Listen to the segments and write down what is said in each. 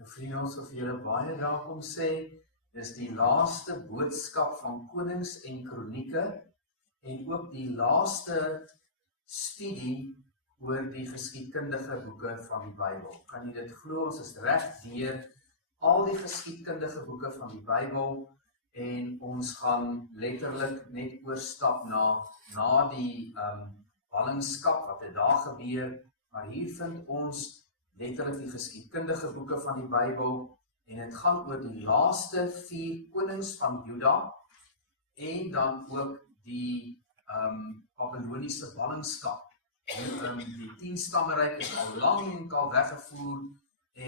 Nou vriende, ons wil vir julle baie welkom sê. Dis die laaste boodskap van Konings en Kronieke en ook die laaste studie oor die geskiedkundige boeke van die Bybel. Kan jy dit glo? Ons is reg deur al die geskiedkundige boeke van die Bybel en ons gaan letterlik net oorstap na die Ballingskap, wat het daar gebeur, maar hier vind ons letterlik die geskiedkundige boeke van die Bybel en het gaan oor die laaste 4 konings van Juda en dan ook die Babyloniese ballingskap. Die 10 stammeryk is al lank al weggevoer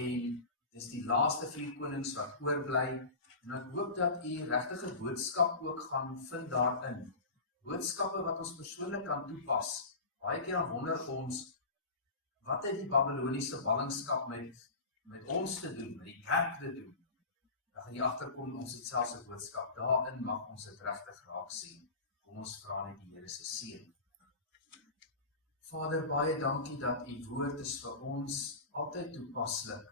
en dis die laaste 4 konings wat oorbly en ek hoop dat u regtige boodskap ook gaan vind daarin. Boodskappe wat ons persoonlik kan toepas. Baie keer dan wonder ons, wat het die Babyloniese ballingskap met ons te doen, met die kerk te doen? Dan gaan jy agterkom, ons het selfs 'n boodskap. Daarin mag ons dit regtig raak sien. Kom ons vra net die Here se seën. Vader, baie dankie dat u woord is vir ons altyd toepaslik.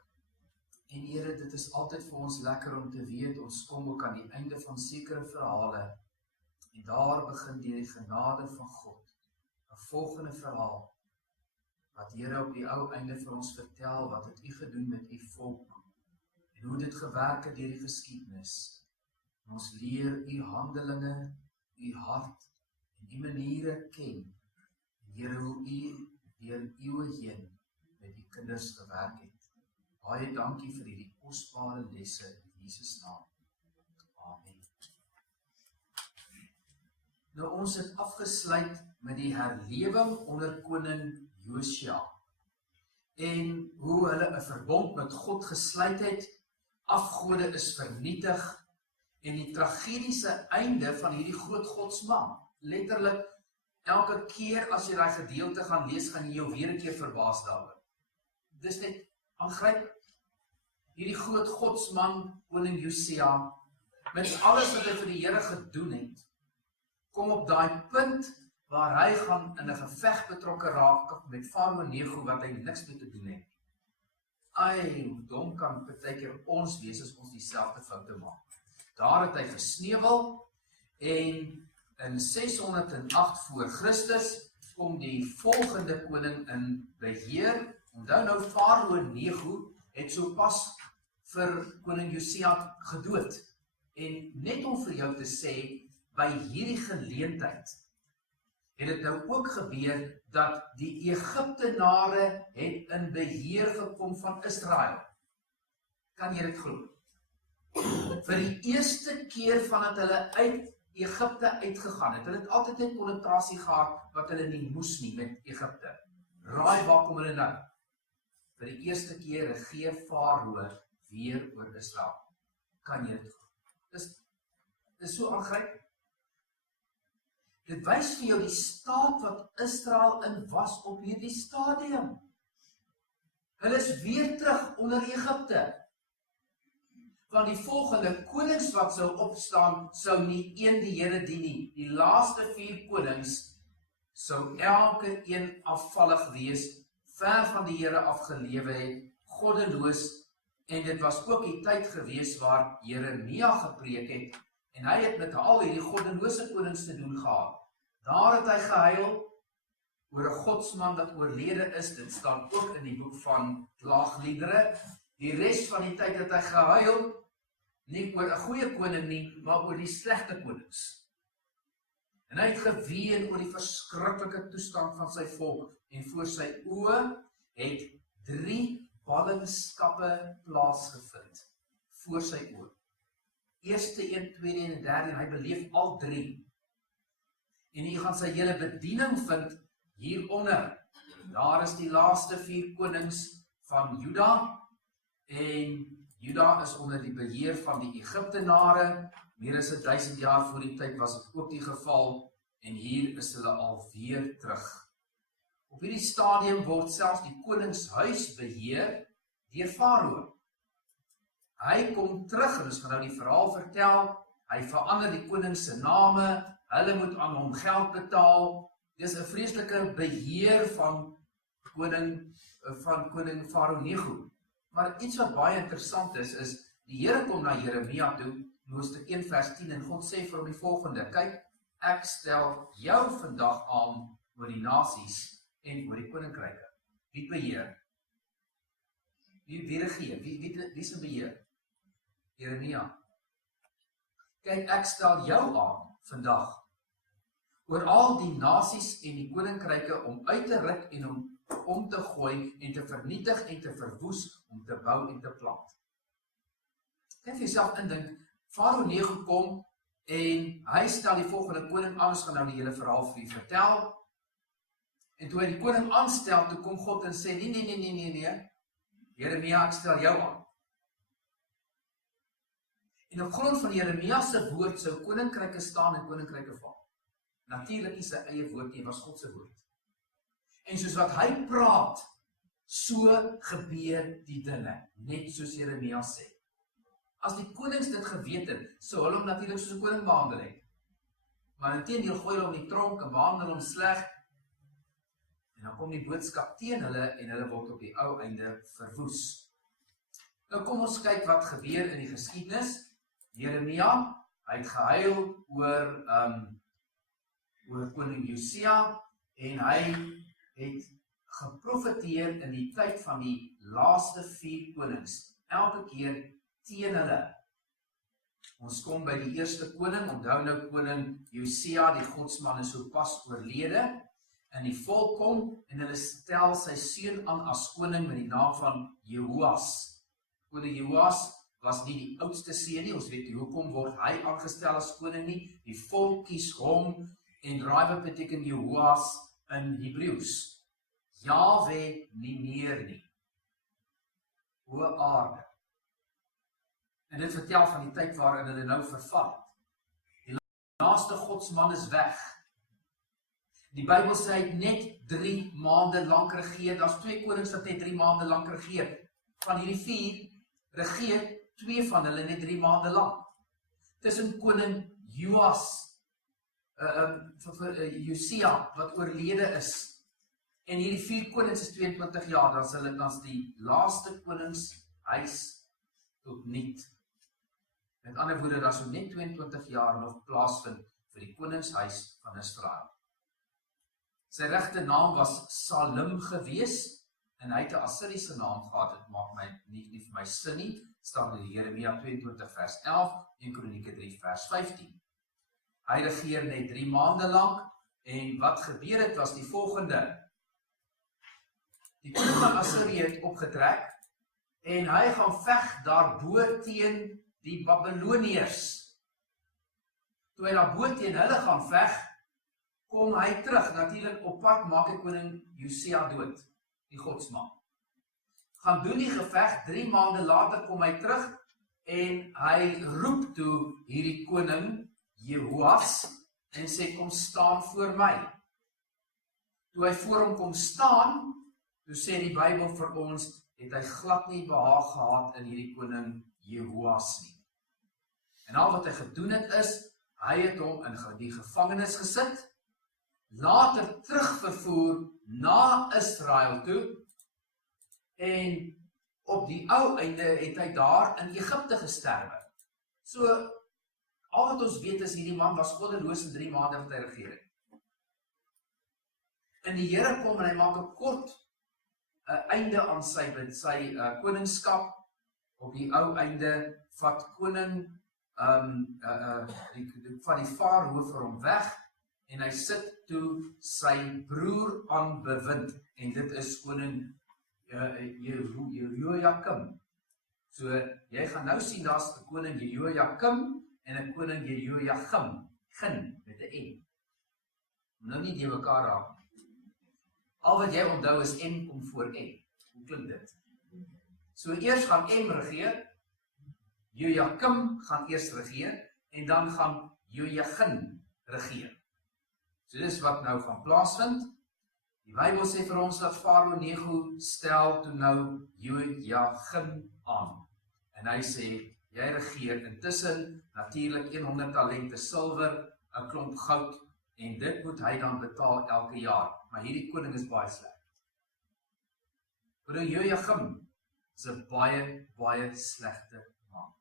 En Here, dit is altyd vir ons lekker om te weet, ons kom ook aan die einde van sekere verhale. En daar begin deur die genade van God 'n volgende verhaal. Wat Here op die ou einde vir ons vertel, wat het u gedoen met u volk, en hoe dit gewerk het deur die geskiedenis. En ons leer u handelinge, u hart, en u maniere ken. En Here, hoe u deur eeue heen met die kinders gewerk het. Baie dankie vir hierdie kosbare lesse in Jesus naam. Amen. Nou, ons het afgesluit met die herlewing onder koning Josia en hoe hulle 'n verbond met God gesluit het, afgode is vernietig en die tragediese einde van hierdie groot godsman. Letterlik, elke keer as jy daai gedeelte gaan lees, gaan jy jou weer 'n keer verbaas daaroor. Dis net aangrypend. Hierdie groot godsman, koning Josia, met alles wat hy vir die Here gedoen het, kom op daai punt waar hy gaan in 'n geveg betrokke raak met Farao Nego wat hy niks mee te doen het. Ai, hoe dom kan partykeer ons wees as ons dieselfde foute maak. Daar het hy gesneuwel en in 608 voor Christus kom die volgende koning in beheer. Onthou nou, Farao Nego het sopas vir koning Josia gedood. En net om vir jou te sê, by hierdie geleentheid het dit nou ook gebeur dat die Egiptenare het in beheer gekom van Israel. Kan jy dit glo? Vir die eerste keer vandat hulle uit Egipte uitgegaan het, hulle het altyd net konnotasie gehad wat hulle nie moes nie met Egipte. Raai waar kom hulle nou? Vir die eerste keer regeer Farao weer oor Israel. Kan jy dit glo? Dis so aangrypend. Dit wys vir jou die staat wat Israel in was op hierdie stadium. Hulle is weer terug onder Egipte. Want die volgende konings wat sou opstaan, sou nie een die Here dien nie. Die laaste 4 konings sou elke een afvallig wees, ver van die Here afgelewe het, goddeloos, en dit was ook die tyd gewees waar Jeremia gepreek het, en hy het met al hierdie goddelose konings te doen gehad. Daar het hy gehuil oor 'n godsman wat oorlede is. Dit staan ook in die boek van Klaagliedere. Die res van die tyd het hy gehuil, nie oor 'n goeie koning nie, maar oor die slegte konings. En hy het geween oor die verskriklike toestand van sy volk, en voor sy oë het 3 ballingskappe plaasgevind. Voor sy oë. Eerste een, tweede en derde, en hy beleef al 3. En jy gaan sy hele bediening vind hieronder. Daar is die laaste 4 konings van Juda, en Juda is onder die beheer van die Egiptenare. Meer as 1000 jaar voor die tyd was dit ook die geval, en hier is hulle alweer terug. Op hierdie stadium word selfs die koningshuis beheer deur Farao. Hy kom terug, en ons gaan nou die verhaal vertel, hy verander die konings se name, hulle moet aan hom geld betaal. Dis 'n vreeslike beheer van koning Farao Nego. Maar iets wat baie interessant is die Here kom na Jeremia toe, Hoofstuk 1 vers 10, en God sê vir hom die volgende: kyk, ek stel jou vandag aan oor die nasies en oor die koninkryke. Wie beheer? Wie regeer? Wie se beheer? Jeremia. Kyk, ek stel jou aan vandag oor al die nasies en die koninkryke om uit te ruk en om te gooi en te vernietig en te verwoes, om te bou en te plant. Kan jy jouself indink, Farao Neko kom en hy stel die volgende koning aan, ons gaan nou die hele verhaal vir u vertel. En toe hy die koning aanstel, toe kom God en sê, nee, Jeremia, ek stel jou aan. En op grond van Jeremia se woord sou koninkryke staan en koninkryke val. Natuurlik nie sy eie woord nie, was God se woord. En soos wat hy praat, so gebeur die dinge, net soos Jeremia sê. As die konings dit geweet het, sou hulle hom natuurlik soos 'n koning behandel het. Maar inteendeel gooi hulle hom in die tronk en behandel hom sleg. En dan kom die boodskap teen hulle en hulle word op die ou einde verwoes. Nou kom ons kyk wat gebeur in die geskiedenis. Jeremia, hy het gehuil oor koning Josia en hy het geprofeteer in die tyd van die laaste 4 konings, elke keer teen hulle. Ons kom by die eerste koning, onthou nou koning Josia, die godsman is sopas oorlede, en die volk kom en hulle stel sy seun aan as koning met die naam van Jehoas. Koning Jehoas was nie die oudste seun nie, ons weet nie hoekom word hy aangestel as koning nie, die volk kies hom, en Rawe beteken Jehoas in Hebreeus. Jahwe nie meer nie. Hoë aarde. En dit vertel van die tyd waarin hulle nou verval. Die laaste godsman is weg. Die Bybel sê hy het net 3 maande lank regeer. Daar's 2 konings wat net 3 maande lank regeer. Van hierdie 4 regeer 2 van hulle net 3 maande lank. Tussen koning Josia wat oorlede is, en hierdie 4 konings is 22 jaar, dan sal dit as die laaste koningshuis tot niet. Met ander woorde, daar sou net 22 jaar nog plaasvind vir die koningshuis van Israel. Sy regte naam was Salem gewees, en hy het 'n Assiriese naam gehad. Dit maak my nie vir my sin nie. Staan in Jeremia 22 vers 11 en Kronieke 3 vers 15. Hy regeer net 3 maande lank, en wat gebeur het was die volgende. Die koning van Assirië het opgetrek, en hy gaan veg daarbo teen die Babiloniërs. Toe hy daarbo teen hulle gaan veg, kom hy terug, natuurlik op pad maak hy koning Josia dood, die godsman. Gaan doen die geveg, 3 maande later kom hy terug, en hy roep toe hierdie koning Jehoas, en sê, kom staan voor my. Toe hy voor hom kom staan, toe sê die Bybel vir ons, het hy glad nie behaag gehad in hierdie koning Jehoas nie. En al wat hy gedoen het is, hy het hom in die gevangenis gesit, later terugvervoer na Israel toe, en op die ou einde het hy daar in Egipte gesterwe. So, al wat ons weet is, hierdie man was goddeloos in 3 maande wat hy regeer het. En die Here kom en hy maak 'n kort einde aan sy koningskap. Op die ou einde vat koning van die farao vir hom weg, en hy sit toe sy broer aan bewind, en dit is koning Jehoiakim. So, jy gaan nou sien, daar's 'n koning Jehoiakim en 'n koning Jehoiagim, gin met 'n N. Nou nie die mekaar raak. Al wat jy onthou is M kom voor N. Hoe klink dit? So eers gaan M regeer, Jehoiakim gaan eers regeer, en dan gaan Jehoiagim regeer. So dis wat nou gaan plaasvind. Die Bybel sê vir ons dat Farao Neko stel toe nou Jehoiagim aan. En hy sê, jy regeer, intussen natuurlik 100 talente silwer, 'n klomp goud, en dit moet hy dan betaal elke jaar. Maar hierdie koning is baie sleg. Koning Jehoiagim is 'n baie, baie slegte man.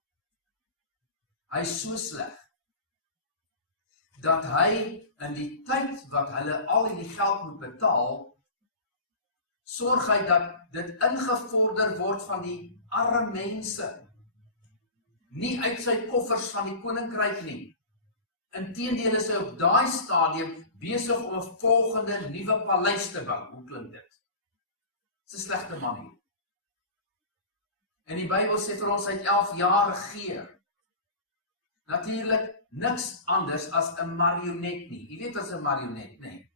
Hy is so sleg, dat hy in die tyd wat hulle al hierdie geld moet betaal, sorg hy dat dit ingevorder word van die arme mense. Nie uit sy koffers van die koninkryk nie. Inteendeel is hy op daai stadium besig om 'n volgende nuwe paleis te bou. Hoe klink dit? Dis 'n slegte man hier. En die Bybel sê vir ons hy het 11 jaar regeer. Natuurlik niks anders as 'n marionet nie. Jy weet wat is 'n marionet, nee.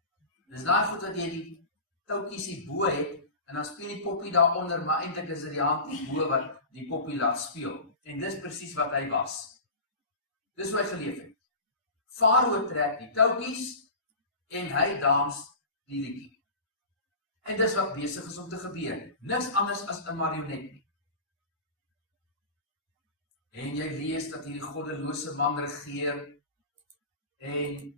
Dis daai goed wat jy die touwtjies hier bo het en dan speel die poppie daaronder, maar eintlik is dit die hand hier bo wat die poppie laat speel. En dis presies wat hy was. Dis hoe hy geleef het. Farao trek die touwtjies en hy dans die liedjie. En dis wat besig is om te gebeur. Niks anders as 'n marionet nie. En jy lees dat hierdie goddelose man regeer en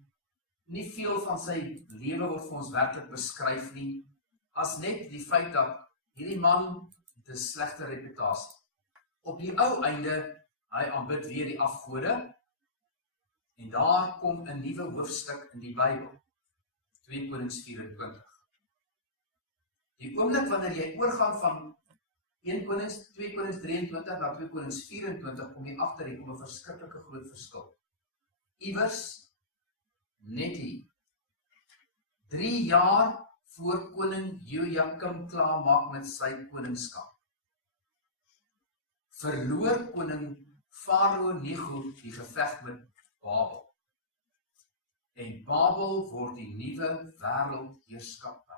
nie veel van sy lewe word vir ons werklik beskryf nie, as net die feit dat hierdie man het 'n slegte reputasie. Op die ou einde, hy aanbid weer die afgode, en daar kom 'n nuwe hoofstuk in die Bybel, 2 Konings 24. Die oomblik wanneer jy oorgaan van 1 Konings, 2 Konings 23 na 2 Konings 24, kom jy agter, hier kom 'n verskriklike groot verskil. Iewers, net hier, 3 jaar voor koning Jojakim klaar maak met sy koningskap, verloor koning Farao Nego die geveg met Babel. En Babel word die nuwe wêreldheerskappy.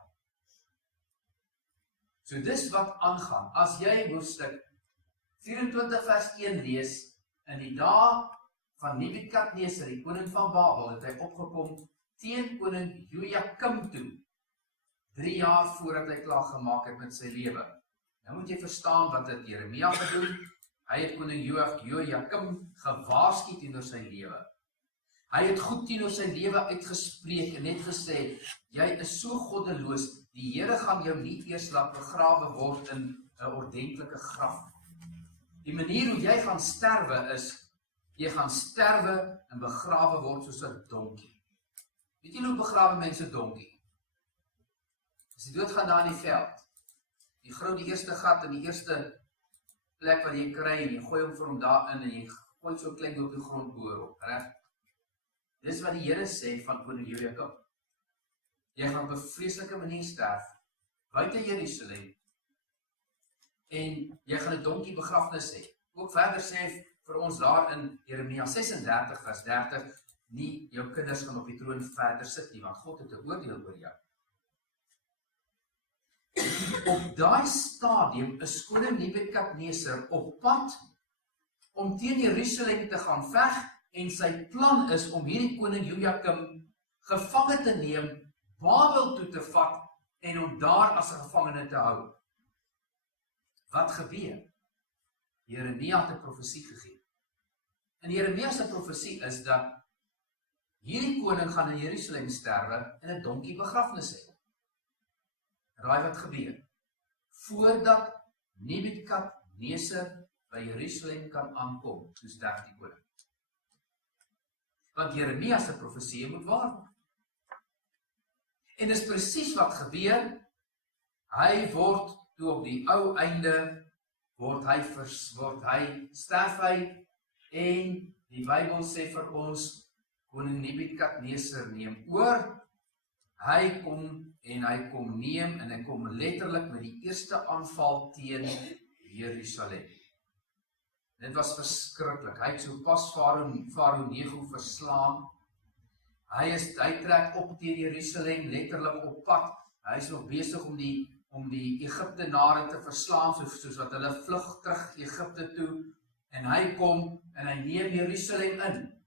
So dis wat aangaan. As jy Hoofstuk 24 vers 1 lees, in die dae van Nebukadneser, die koning van Babel, het hy opgekom teen koning Jojakim toe, 3 jaar voordat hy klaar gemaak het met sy lewe. Nou moet jy verstaan wat het Jeremia gedoen. Hy het koning Jojakim gewaarsku teenoor sy lewe. Hy het goed teenoor sy lewe uitgespreek en net gesê, jy is so goddeloos, die Here gaan jou nie eers laat begrawe word in 'n ordentlike graf. Die manier hoe jy gaan sterwe is, jy gaan sterwe en begrawe word soos 'n donkie. Weet jy hoe begrawe mense 'n donkie? As die dood gaan daar in die veld, jy grou die eerste gat in die eerste plek wat jy kry en jy gooi hom vir hom daarin en jy gooi so klein op die grond boorop, reg? Dis wat die Here sê van koning Jojakim. Jy gaan op 'n vreeslike manier sterf, buite Jerusalem, en jy gaan 'n donkie begrafnis hê. Ook verder sê vir ons daar in Jeremia 36 vers 30, nie jou kinders gaan op die troon verder sit nie, want God het 'n oordeel oor jou. Op daai stadium is koning Nebukadneser op pad om teen Jerusalem te gaan veg, en sy plan is om hierdie koning Jojakim gevange te neem, Babel toe te vat en om daar as 'n gevangene te hou. Wat gebeur? Jeremia het 'n profesie gegee. En Jeremia se profesie is dat hierdie koning gaan in Jerusalem sterwe en 'n donkie begrafnis hê. Raai wat gebeur? Voordat Nebukadneser by Jerusalem kan aankom, so sterf die koning. Want Jeremia se profesie moet waar word. En dis presies wat gebeur. Hy word toe op die ou einde sterf hy, en die Bybel sê vir ons, koning Nebukadneser neem oor. Hy kom neem en hy kom letterlik met die eerste aanval teen Jerusalem. Dit was verskriklik. Hy het so pas Farao Nego verslaan. Hy trek op teen Jerusalem, letterlik op pad. Hy is nog besig om die Egiptenare te verslaan, soos wat hulle vlug terug Egipte toe. En hy kom en hy neem Jerusalem in.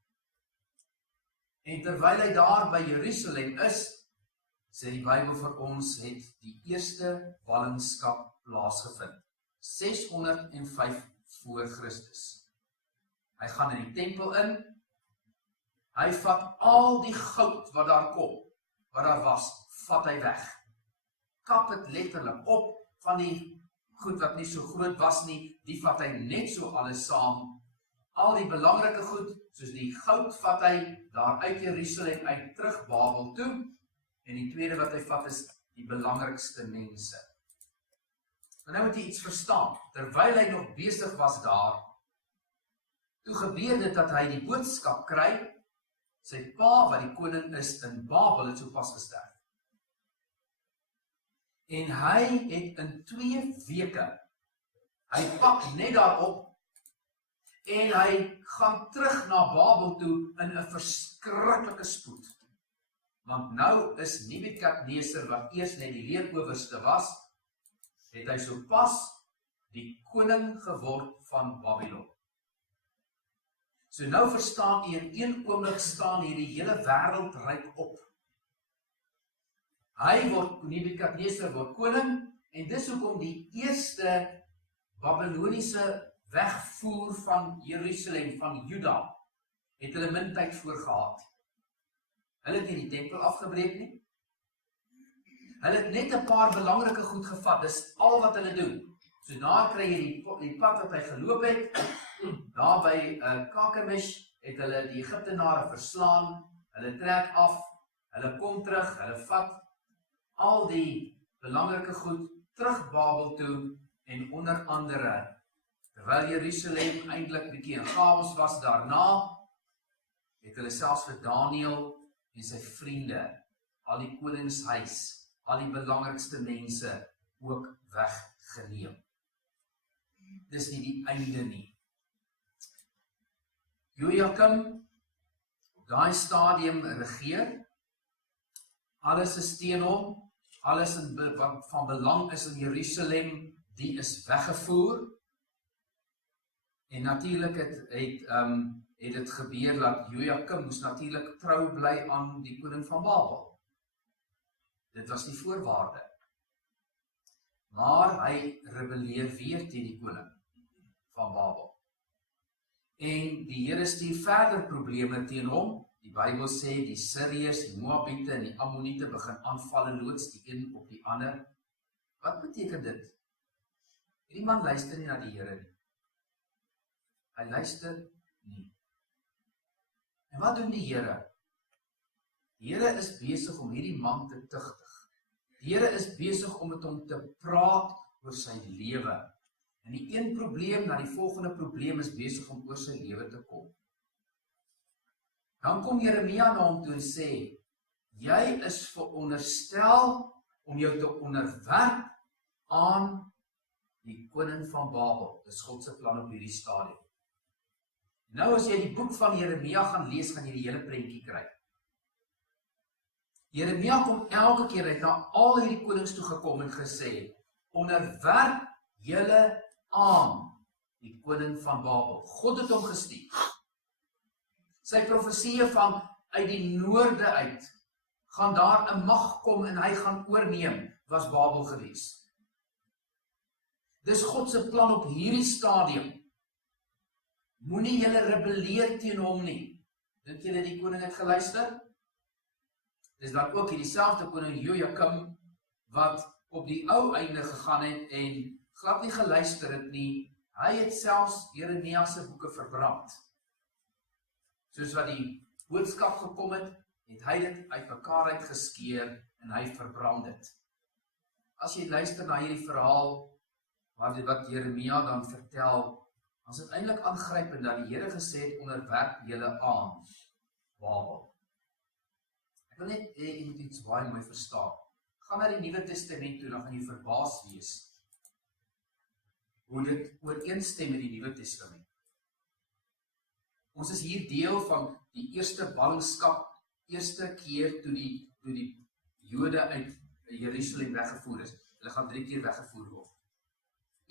En terwyl hy daar by Jerusalem is, sê die Bybel vir ons, het die eerste ballingskap plaasgevind. 605 voor Christus. Hy gaan in die tempel in, hy vat al die goud wat daar was, vat hy weg. Kap het letterlik op van die goed wat nie so groot was nie, die vat hy net so alles saam. Al die belangrike goed, soos die goud vat hy daar uit Jerusalem uit terug Babel toe, en die tweede wat hy vat is die belangrikste mense. En nou moet jy iets verstaan, terwyl hy nog besig was daar, toe gebeur dit dat hy die boodskap kry, sy pa wat die koning is in Babel het sopas gesterf. En hy het in 2 weke, hy pak net daarop, en hy gaan terug na Babel toe in 'n verskriklike spoed. Want nou is Nebukadneser, wat eers net die leerowerste was, het hy sopas die koning geword van Babylon. So nou verstaan jy, in een oomblik staan hier die hele wêreldryk op. Nebukadneser word koning, en dis hoekom die eerste Babyloniese wegvoer van Jerusalem, van Juda, het hulle min tyd voorgehad. Hulle het nie die tempel afgebreek nie. Hulle het net 'n paar belangrike goed gevat, dis al wat hulle doen. So daar kry jy die pad wat hy geloop het, daar by Kakemish het hulle die Egiptenare verslaan, hulle trek af, hulle kom terug, hulle vat al die belangrike goed terug Babel toe, en onder andere, terwyl Jerusalem eintlik bietjie in chaos was daarna, het hulle selfs vir Daniël en sy vriende, al die koningshuis, al die belangrikste mense ook weggeneem. Dis nie die einde nie. Jojakim, op daai stadium regeer, alles is teen hom, alles wat van belang is in Jerusalem, die is weggevoer. En natuurlik het dit gebeur dat Jojakim moes natuurlik trou bly aan die koning van Babel. Dit was die voorwaarde. Maar hy rebelleer weer teen die koning van Babel. En die Here stuur verder probleme teen hom. Die Bybel sê die Siriërs, die Moabiete en die Ammoniete begin aanval en loods die een op die ander. Wat beteken dit? Hierdie man luister nie na die Here nie. Hy luister nie. En wat doen die Here? Die Here is besig om hierdie man te tugtig. Die Here is besig om met hom te praat oor sy lewe. En die een probleem na die volgende probleem is besig om oor sy lewe te kom. Dan kom Jeremia na hom toe en sê, jy is veronderstel om jou te onderwerp aan die koning van Babel. Dis God se plan op hierdie stadium. Nou as jy die boek van Jeremia gaan lees, gaan jy die hele prentjie kry. Jeremia kom elke keer uit na al hierdie konings toe gekom en gesê, onderwerp julle aan die koning van Babel. God het hom gestuur. Sy profesie van uit die noorde uit, gaan daar 'n mag kom en hy gaan oorneem, was Babel gewees. Dis God se plan op hierdie stadium. Moenie julle rebelleer teen hom nie. Dink julle die koning het geluister? Dis dan ook hierdie selfde koning Jojakim, wat op die ou einde gegaan het en glad nie geluister het nie. Hy het selfs Jeremia se boeke verbrand. Soos wat die boodskap gekom het, het hy dit uitmekaar uitgeskeer en hy verbrand dit. As jy luister na hierdie verhaal, wat Jeremia dan vertel, dan is dit eintlik aangrypend dat die Here gesê het, onderwerp julle aan Babel. Ek wil net jy moet iets baie mooi verstaan. Gaan na die Nuwe Testament toe, dan gaan jy verbaas wees hoe dit ooreenstem met die Nuwe Testament. Ons is hier deel van die eerste ballingskap, eerste keer toe die Jode uit Jerusalem weggevoer is. Hulle gaan 3 keer weggevoer word.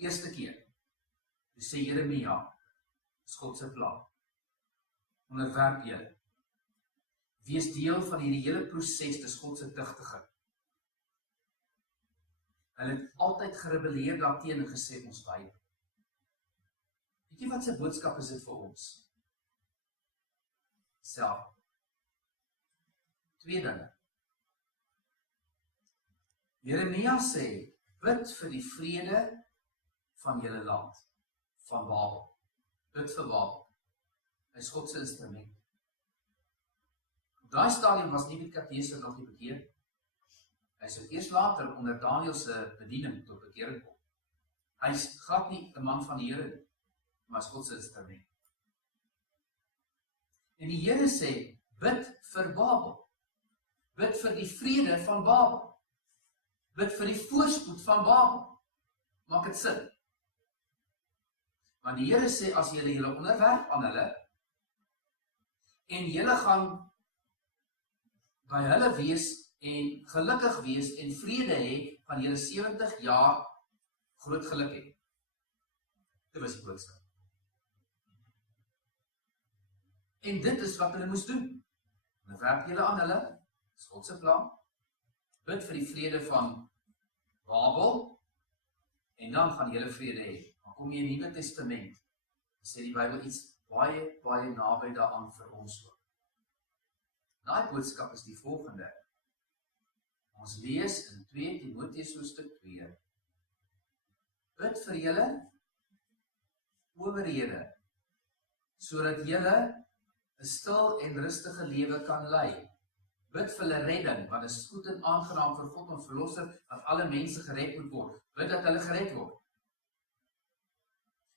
Eerste keer. Dus sê Jeremia, is God se plan. Onderwerp julle. Wees deel van hierdie hele proses, dis God se tugtiging. Hulle het altyd gerebelleer daarteen en gesê ons wyk. Weet jy wat se boodskap is dit vir ons? Self. 2 dinge. Jeremia sê, bid vir die vrede van julle land, van Babel. Bid vir Babel. Hy is God se instrument. Op daai stadium was Nebukadneser nog nie bekeer. Hy sou eers later onder Daniël se bediening tot bekering kom. Hy is glad nie 'n man van die Here nie, maar is God se instrument. En die Here sê, bid vir Babel. Bid vir die vrede van Babel. Bid vir die voorspoed van Babel. Maak dit sin. Want die Here sê, as julle julle onderwerp aan hulle, en julle gaan by hulle wees, en gelukkig wees, en vrede hê, van julle 70 jaar groot geluk hê. Dit was die boodskap. En dit is wat hulle moes doen. Onderwerp julle aan hulle, is God se plan, bid vir die vrede van Babel, en dan gaan julle vrede hê. Dan kom jy in die Nuwe Testament, sê die Bybel iets baie, baie naby daaraan vir ons ook. Daai boodskap is die volgende. Ons lees in 2 Timoteus hoofstuk 2. Bid vir julle owerhede, sodat julle 'n stil en rustige lewe kan lei. Bid vir hulle redding, want dit is goed en aangenaam vir God ons verlosser, dat alle mense gered moet word. Bid dat hulle gered word.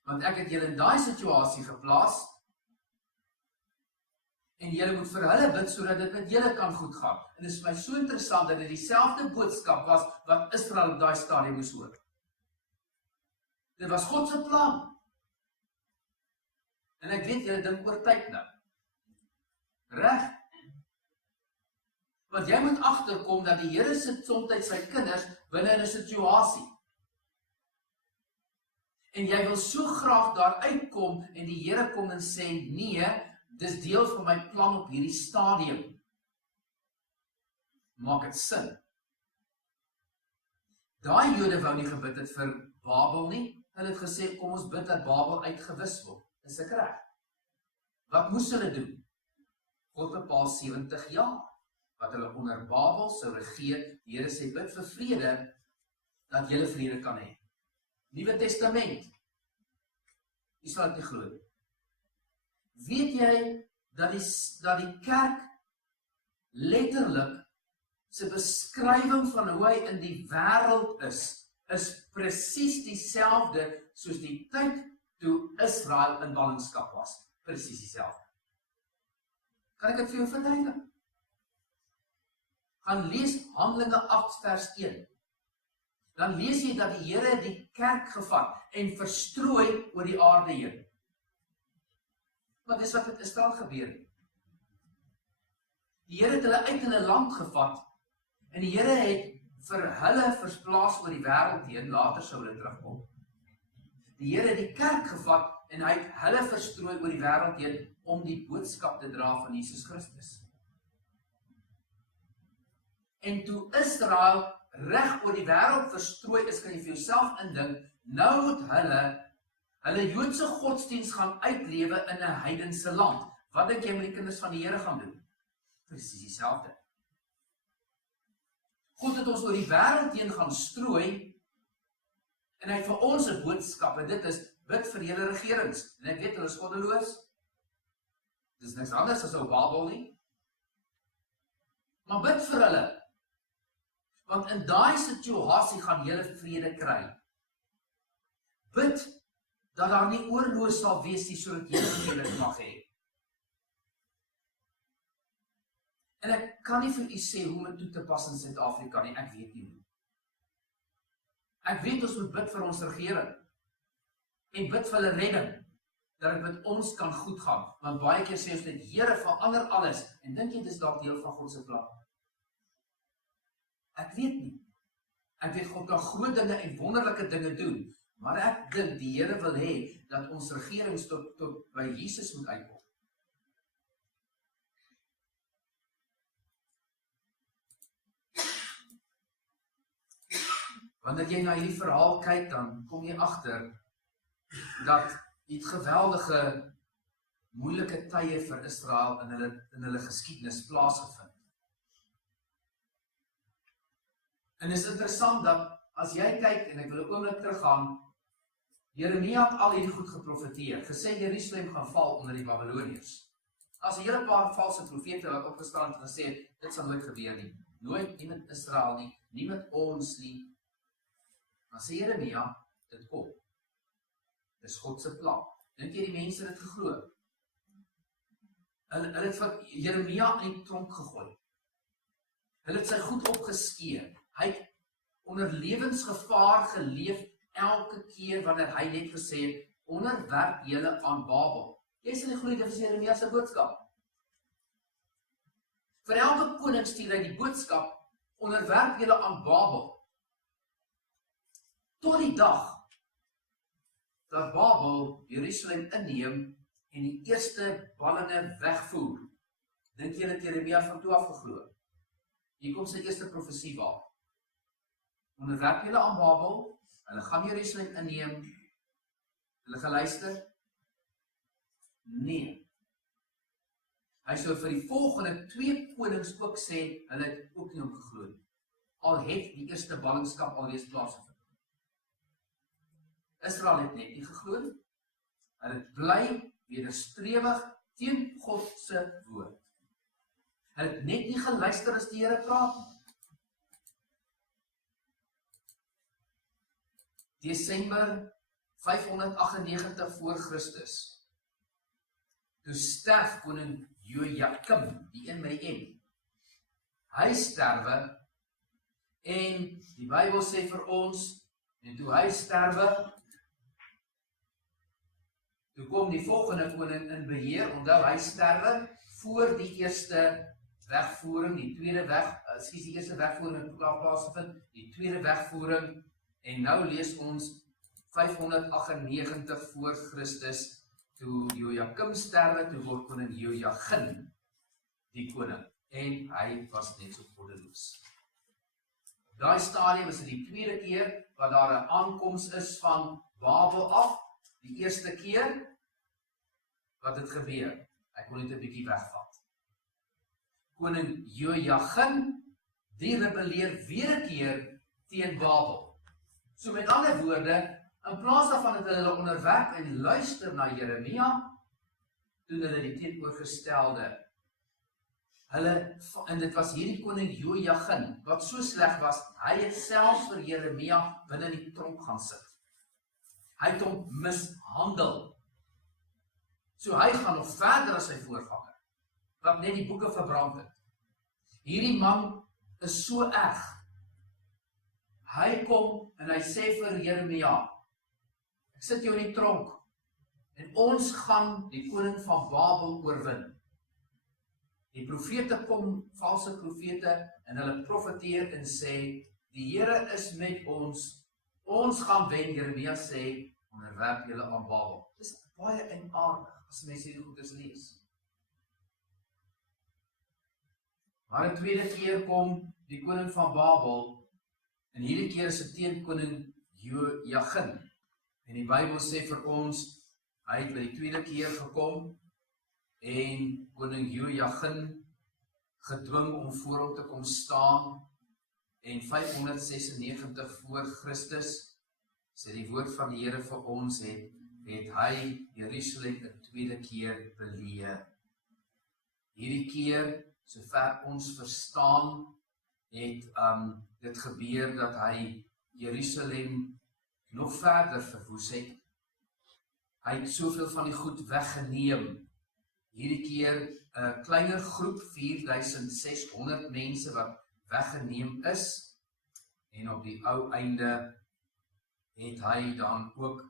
Want ek het julle in daai situasie geplaas, en julle moet vir hulle bid, sodat dit met julle kan goed gaan. En dit is my so interessant, dat dit dieselfde boodskap was, wat Israel op daai stadium moes hoor. Dit was God se plan. En ek weet julle dink oor tyd nou. Reg? Want jy moet agterkom dat die Here sit soms sy kinders binne in 'n situasie. En jy wil so graag daar uitkom en die Here kom en sê, nee, dis deel van my plan op hierdie stadium. Maak dit sin? Daai Jode wou nie gebid het vir Babel nie. Hulle het gesê, kom ons bid dat Babel uitgewis word. Is ek reg? Wat moes hulle doen? God bepaal 70 jaar, wat hulle onder Babel sou regeer. Die Here sê, bid vir vrede, dat julle vrede kan hê. Nuwe Testament. Jy sal dit nie glo nie. Weet jy, dat die kerk letterlik sy beskrywing van hoe hy in die wêreld is presies dieselfde soos die tyd toe Israel in ballingskap was. Presies dieselfde. Kan ek dit vir jou verduidelik? Gaan lees Handelinge 8 vers 1. Dan lees jy dat die Here die kerk gevat en verstrooi oor die aarde heen. Want dis wat met Israel gebeur het. Die Here het hulle uit in 'n land gevat, en die Here het vir hulle versplaas oor die wêreld heen, later sou hulle terugkom. Die Here het die kerk gevat, en hy het hulle verstrooi oor die wêreld heen, om die boodskap te dra van Jesus Christus. En toe Israel reg oor die wêreld verstrooi is, kan jy vir jouself indink, nou moet hulle Joodse godsdienst gaan uitlewe in 'n heidense land. Wat dink jy met die kinders van die Here gaan doen? Presies dieselfde. God het ons oor die wêreld heen gaan strooi, en hy het vir ons 'n boodskap, en dit is, bid vir julle regerings. En ek weet, hulle is goddeloos. Dit is niks anders as ou Babel nie. Maar bid vir hulle. Want in daai situasie gaan julle vrede kry. Bid dat daar nie oorlog sal wees nie, sodat julle vrede mag hê. En ek kan nie vir u sê hoe om dit toe te pas in Suid-Afrika nie, ek weet nie hoe. Ek weet ons moet bid vir ons regering, en bid vir hulle redding, dat dit met ons kan goed gaan, want baie keer sê ons net, Here, verander alles, en dink jy dis dalk deel van God se plan? Ek weet nie. Ek weet God kan groot dinge en wonderlike dinge doen, maar ek dink die Here wil hê, dat ons regerings tot by Jesus moet uitkom. Wanneer jy na hierdie verhaal kyk, dan kom jy agter, dat die geweldige, moeilike tye vir Israel in hulle geskiedenis plaasgevind. En is interessant dat, as jy kyk, en ek wil 'n oomblik teruggaan, Jeremia het al hierdie goed geprofeteer, gesê Jerusalem gaan val onder die Babyloniërs. As 'n hele paar valse profete wat opgestaan het en gesê, dit sal nooit gebeur nie. Nooit, nie met Israel nie, nie met ons nie. Maar sê Jeremia, dit kom. Dis God se plan. Dink jy die mense het geglo? Hulle het van Jeremia in die tronk gegooi. Hulle het sy goed opgeskeur. Hy het onder lewensgevaar geleef elke keer wanneer hy net gesê het, onderwerp julle aan Babel. Jy sal nie glo dit is Jeremia se boodskap. Vir elke koning stuur hy die boodskap, onderwerp julle aan Babel. Tot die dag dat Babel Jerusalem inneem en die eerste ballinge wegvoer. Dink jy dat Jeremia van toe af geglo? Hier kom sy eerste profesie waar. Onderwerp julle aan Babel, hulle gaan Jerusalem inneem, hulle geluister? Nee. Hy sou vir die volgende 2 konings ook sê, hulle het ook nie om geglo nie. Al het die eerste ballingskap alreeds plaasgevind. Israel het net nie geglo nie. Hulle het bly wederstrewig teen God se woord. Hulle het net nie geluister as die Here praat nie. Desember 598 voor Christus. Toe sterf koning Jojakim, die een met die M. Hy sterwe en die Bybel sê vir ons, en toe hy sterwe, toe kom die volgende koning in beheer, onthou hy sterwe voor die eerste wegvoering, die eerste wegvoering het plaasgevind, die tweede wegvoering, en nou lees ons 598 voor Christus, toe Jojakim sterwe, toe word koning Jojagin die koning, en hy was net so goddeloos. Op daai stadium is dit die tweede keer wat daar 'n aankoms is van Babel af, die eerste keer wat het gebeur, hy kon net 'n bietjie wegvat. Koning Jojagin, die rebelleer weer 'n keer teen Babel. So met ander woorde, in plaas daarvan het hulle onderwerp en luister na Jeremia, doen hulle die teenoorgestelde. En dit was hierdie koning Jojagin, wat so sleg was, hy het selfs vir Jeremia binne in die tronk gaan sit. Hy het hom mishandel. So hy gaan nog verder as sy voorganger, wat net die boeke verbrand het. Hierdie man is so erg. Hy kom en hy sê vir Jeremia, ek sit jou in die tronk, en ons gaan die koning van Babel oorwin. Die profete kom, valse profete, en hulle profeteer en sê, die Here is met ons gaan wen. Jeremia sê, onderwerp julle aan Babel. Dit is baie eienaardig, as mense hierdie goeders lees. Maar 'n tweede keer kom die koning van Babel, en hierdie keer is dit teen koning Jojagin. En die Bybel sê vir ons, hy het by die tweede keer gekom, en koning Jojagin gedwing om voor hom te kom staan, en 596 voor Christus, sê die woord van die Here vir ons, het hy Jerusalem 'n tweede keer beleer. Hierdie keer, sover ons verstaan, het dit gebeur dat hy Jerusalem nog verder verwoes het. Hy het soveel van die goed weggeneem. Hierdie keer 'n kleiner groep, 4600 mense wat weggeneem is, en op die ou einde het hy dan ook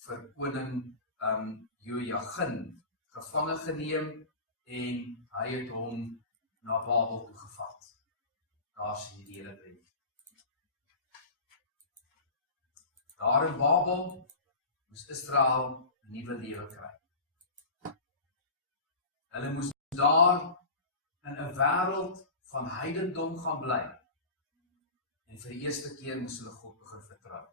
vir koning Jojagin gevange geneem, en hy het hom na Babel toegevat. Daar sien die hele prentjie. Daar in Babel moes Israel 'n nuwe lewe kry. Hulle moes daar in 'n wêreld van heidendom gaan bly. En vir die eerste keer moes hulle God begin vertrou.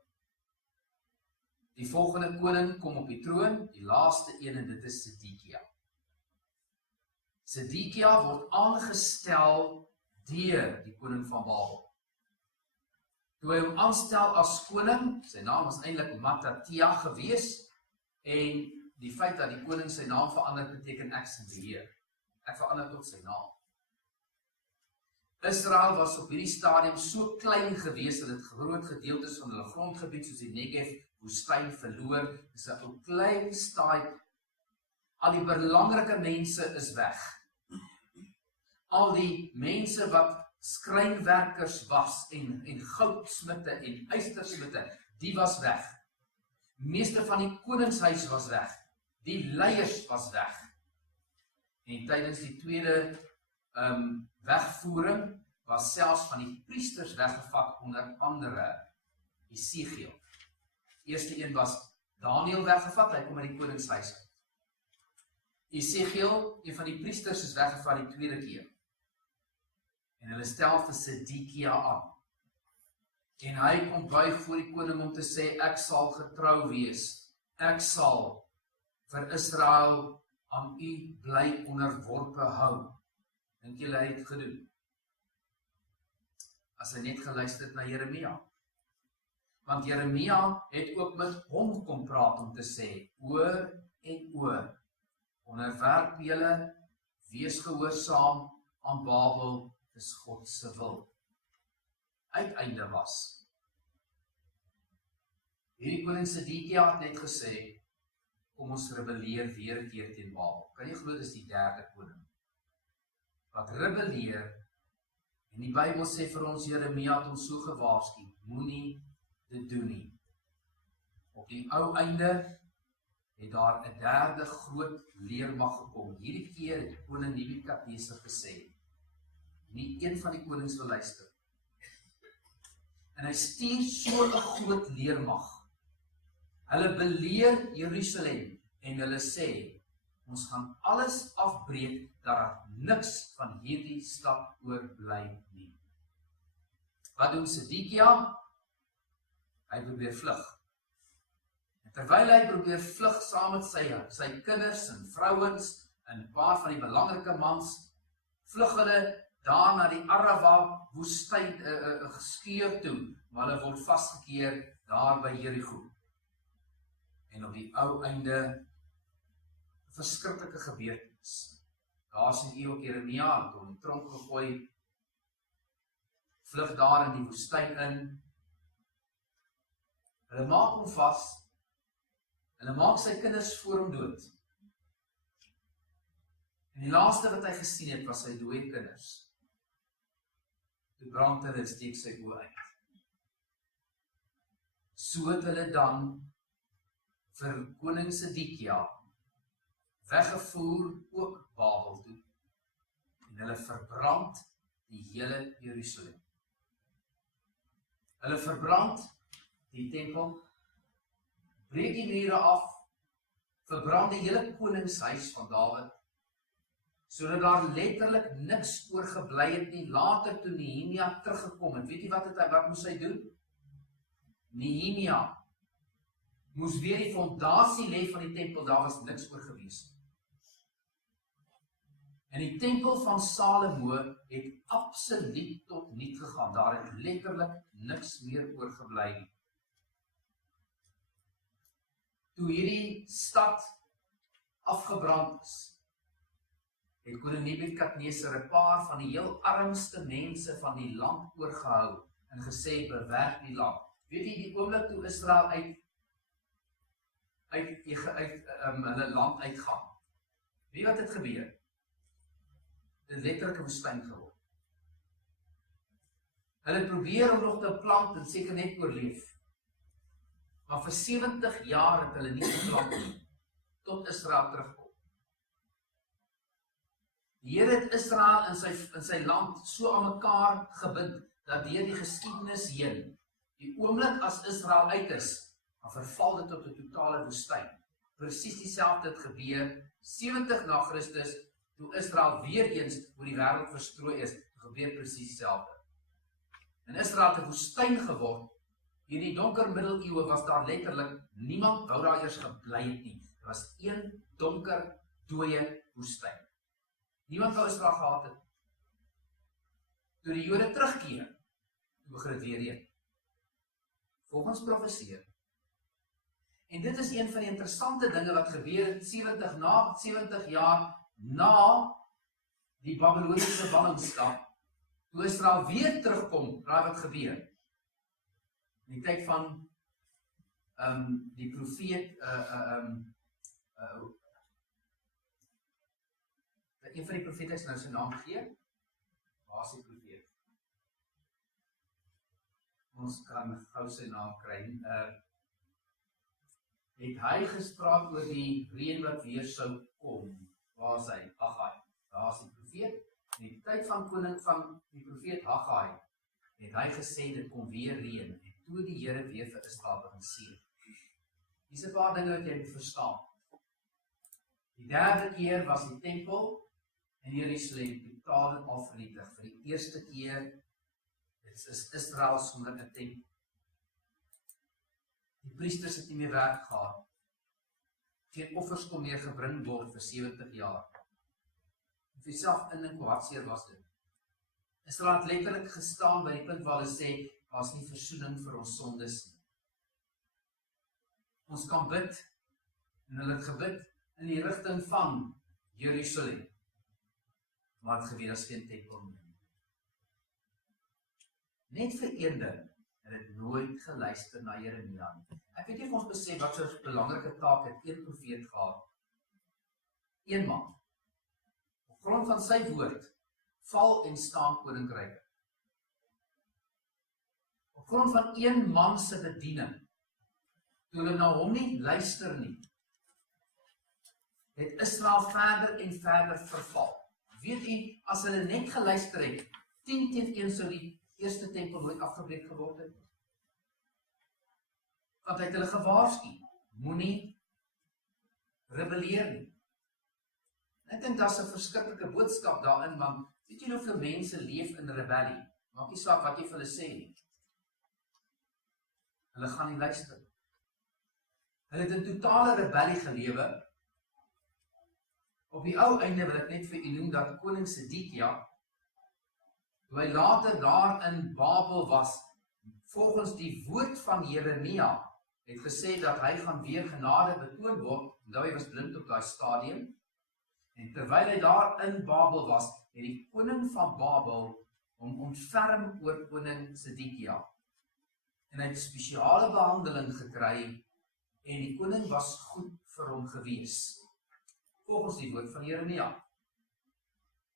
Die volgende koning kom op die troon, die laaste een, en dit is Sedekia. Sedekia word aangestel deur die koning van Babel. Toe hy hom aanstel as koning, sy naam was eintlik Matatia gewees, en die feit dat die koning sy naam verander, beteken ek se beheer. Ek verander tot sy naam. Israel was op hierdie stadium so klein gewees, dat het groot gedeeltes van hulle grondgebied, soos die Negev, woestyn verloor, is 'n ou klein staai. Al die belangrike mense is weg. Al die mense wat skrynwerkers was, en goudsmitte en ystersmitte, die was weg. Meeste van die koningshuis was weg. Die leiers was weg. En tydens die tweede wegvoering was selfs van die priesters weggevat, onder andere Esegiel. Eerste een was Daniel weggevat, hy kom uit die koningshuis uit. Esegiel, een van die priesters, is weggevat die tweede keer. En hulle stel vir Sedekia aan. En hy kom buig voor die koning om te sê, ek sal getrou wees. Ek sal vir Israel aan u bly onderworpe hou. Dink julle hy het gedoen? As hy net geluister het na Jeremia. Want Jeremia het ook met hom kom praat om te sê, oor en oor, onderwerp julle, wees gehoorsaam aan Babel, dis God se wil. Uiteinde was, hierdie koning Sedekia het net gesê, kom ons rebelleer weer 'n keer teen Babel. Kan jy glo dis die derde koning wat rebelleer, en die Bybel sê vir ons, Jeremia het ons so gewaarsku, moenie dit doen nie. Op die ou einde het daar 'n derde groot leermag gekom. Hierdie keer het koning Nebukadneser gesê, nie een van die konings wil luister. En hy stuur so 'n groot leermag. Hulle beleer Jerusalem en hulle sê, ons gaan alles afbreek, dat daar niks van hierdie stad oorbly nie. Wat doen Sedekia? Hy probeer vlug. En terwyl hy probeer vlug saam met sy kinders en vrouens en 'n paar van die belangrike mans, vlug hulle daar na die Arava woestyn skeur toe, maar hulle word vasgekeer daar by Jerigo. En op die ou einde, verskriklike gebeurtenis. Daar sien u ook Jeremia, toe in die tronk gegooi, vlug daar in die woestyn in. Hulle maak hom vas, hulle maak sy kinders voor hom dood. En die laaste wat hy gesien het, was sy dooie kinders. Toe brand hulle en steek sy oë uit. So het hulle dan vir koning Sedekia weggevoer ook Babel toe, en hulle verbrand die hele Jerusalem. Hulle verbrand die tempel, breek die mure af, verbrand die hele koningshuis van Dawid, sodat daar letterlik niks oorgebly het nie. Later toe Nehemia teruggekom het, weet jy wat moes hy doen? Nehemia moes weer die fondasie lê van die tempel, daar was niks oor gewees. En die tempel van Salomo het absoluut tot niet gegaan, daar het letterlik niks meer oorgebly nie. Toe hierdie stad afgebrand is, het koning Nebukadneser 'n paar van die heel armste mense van die land oorgehou en gesê, bewerk die land. Weet jy, die oomblik toe Israel uit hulle land uitgaan, weet wat het gebeur? Dit letterlik 'n woestyn geword. Hulle probeer om nog te plant en seker net oorleef. Maar vir 70 jaar het hulle nie geplant nie, tot Israel terugkom. Die Here het Israel in sy land so aan mekaar gebind, dat deur die geskiedenis heen, die oomblik as Israel uit is, dan verval dit tot 'n totale woestyn. Presies dieselfde het gebeur 70 na Christus, toe Israel weer eens oor die wêreld verstrooi is, gebeur presies dieselfde. En Israel het 'n woestyn geword. Hierdie donker middeleeue was daar letterlik niemand wou daar eers gebly het nie. Dit was een donker, dooie woestyn. Niemand wou Israel gehad het. Toe die Jode terugkeer, toe begin dit weer reën. volgens profeseer. En dit is een van die interessante dinge wat gebeur het 70 jaar na die Babyloniese ballingskap, toe Israel weer terugkom, raai wat gebeur. In die tyd van die profeet, een van die profete is nou sy naam gee, waar is die profeet? Ons kan gou sy naam kry. Het hy gespraak oor die reën wat weer sou kom, waar is hy? Haggai, daar is die profeet. In die tyd van die profeet Haggai, het hy gesê, dit kom weer reën, en toe die Here weer vir Israel begin seën. Hier is 'n paar dinge wat jy moet verstaan. Die derde keer was die tempel in Jerusalem totaal en al vernietig. Vir die eerste keer is Israel sonder 'n tempel. Die priesters het nie meer werk gehad. Geen offers kon meer gebring word vir 70 jaar. En vir self indink hoe hartseer was dit. Israel het letterlik gestaan by die punt waar hulle sê, daar's nie versoening vir ons sondes nie. Ons kan bid, en hulle het gebid in die rigting van Jerusalem. Maar het gebeur as geen tempel nie. Net vir een ding, het het nooit geluister na Jeremia nie. Ek weet nie of ons besef wat so 'n belangrike taak het een profeet gehad. Een man. Op grond van sy woord, val en staan koninkryke. Op grond van een man se bediening, toe hulle na hom nie luister nie, het Israel verder en verder verval. Weet u, as hulle net geluister het, 10-1 sou die eerste tempel nooit afgebreek geword het. Want hy het hulle gewaarsku, moenie rebelleer nie. Ek dink daar's 'n verskriklike boodskap daarin, want weet jy hoeveel mense leef in rebellie? Maak nie saak wat jy vir hulle sê nie. Hulle gaan nie luister. Hulle het in totale rebellie gelewe. Op die ou einde wil ek net vir u noem dat Konings Deel, toe hy later daar in Babel was, volgens die woord van Jeremia, het gesê dat hy gaan weer genade betoon word, nou hy was blind op daai stadium, en terwyl hy daar in Babel was, het die koning van Babel hom ontferm oor koning Sedekia. En hy het spesiale behandeling gekry, en die koning was goed vir hom gewees, volgens die woord van Jeremia.